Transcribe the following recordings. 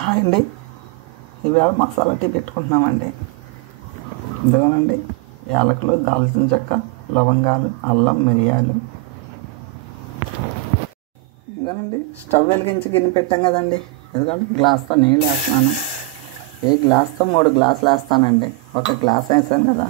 Hi అండి, ఇవాళ masala tea పెట్టుకుంటున్నామండి. ఇదిగోనండి యాలకులు, దాల్చిన చెక్క, లవంగాలు, అల్లం, మిరియాలు. ఇదిగోనండి స్టవ్ వెలిగించి గిన్నె పెట్టాం కదండి. ఎందుకంటే గ్లాస్తో నీళ్ళు వేస్తున్నాను. ఏ గ్లాస్తో 3 గ్లాసులు వేస్తానండి. ఒక గ్లాస్ వేసాను కదా.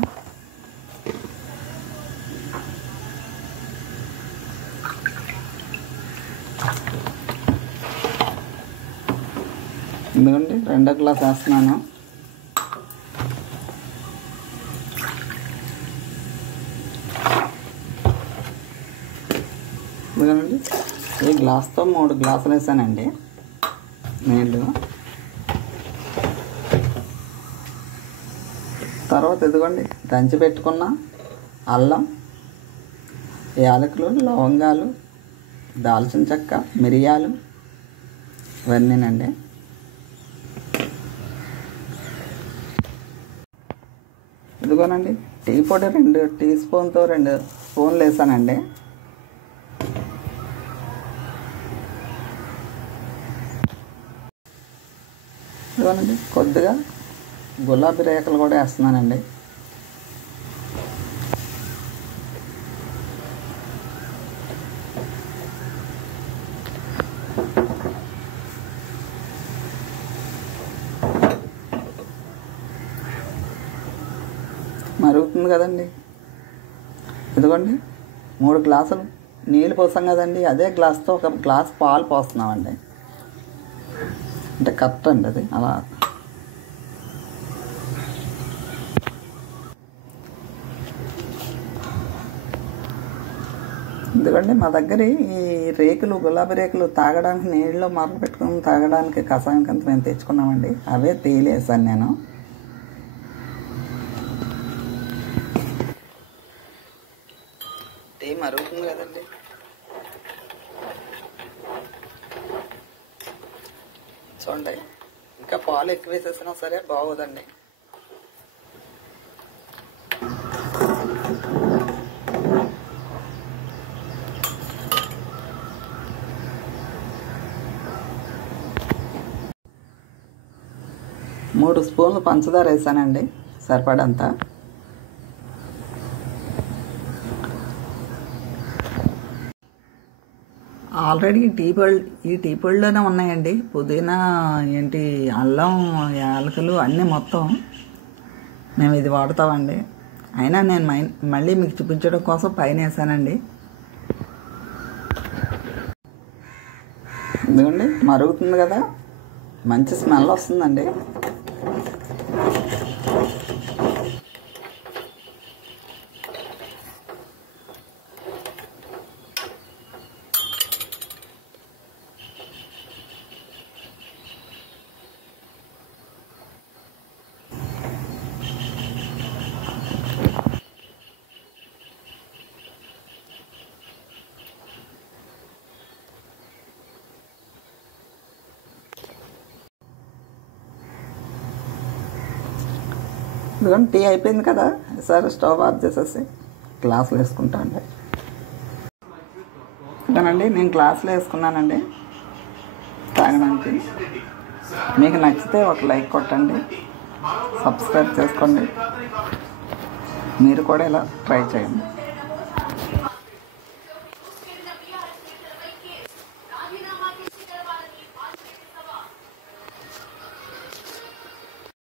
ఎందుకంటే 2 గ్లాస్ వేస్తున్నాను. ఎందుకండి ఈ గ్లాస్తో 3 గ్లాసులు వేసానండి నీళ్ళు. తర్వాత ఇదిగోండి దంచి పెట్టుకున్న అల్లం, యాలకులు, లవంగాలు, దాల్చిన చెక్క, మిరియాలు ఇవన్నీనండి. ఇదిగోనండి టీ పొడి 2 టీ స్పూన్తో 2 స్పూన్లు వేసానండి. ఇదిగోనండి కొద్దిగా గులాబీ రేఖలు కూడా వేస్తున్నానండి. మరుగుతుంది కదండి. ఇదిగోండి 3 గ్లాసులు నీళ్ళు పోసాం కదండి. అదే గ్లాస్తో 1 గ్లాస్ పాలు పోస్తున్నామండి. అంటే కరెక్ట్ అండి అది అలా. ఎందుకంటే మా దగ్గర ఈ రేకులు, గులాబీ రేకులు తాగడానికి నీళ్ళలో మరలు పెట్టుకుని తాగడానికి కషాయం కంత మేము తెచ్చుకున్నామండి. అవే తేలేసాను నేను. టీ మరుగుతుంది కదండి. చూడండి ఇంకా పాలు ఎక్కువ వేసేసినా సరే బాగోదండి. మూడు స్పూన్లు పంచదార వేసానండి సరిపడంతా. ఆల్రెడీ ఈ టీ పొడిలోనే ఉన్నాయండి పుదీనా, అల్లం, యాలకులు అన్నీ మొత్తం మేము ఇది వాడతామండి. అయినా నేను మళ్ళీ మీకు చూపించడం కోసం పైన వేసానండి. ఎందుకండి మరుగుతుంది కదా, మంచి స్మెల్ వస్తుందండి. ఇదిగోండి టీ అయిపోయింది కదా. ఈసారి స్టవ్ ఆఫ్ చేసేసి గ్లాసులు వేసుకుంటా అండి. ఇదేనండి నేను గ్లాసులు వేసుకున్నానండి తాగడానికి. మీకు నచ్చితే ఒక లైక్ కొట్టండి, సబ్స్క్రైబ్ చేసుకోండి. మీరు కూడా ఇలా ట్రై చేయండి.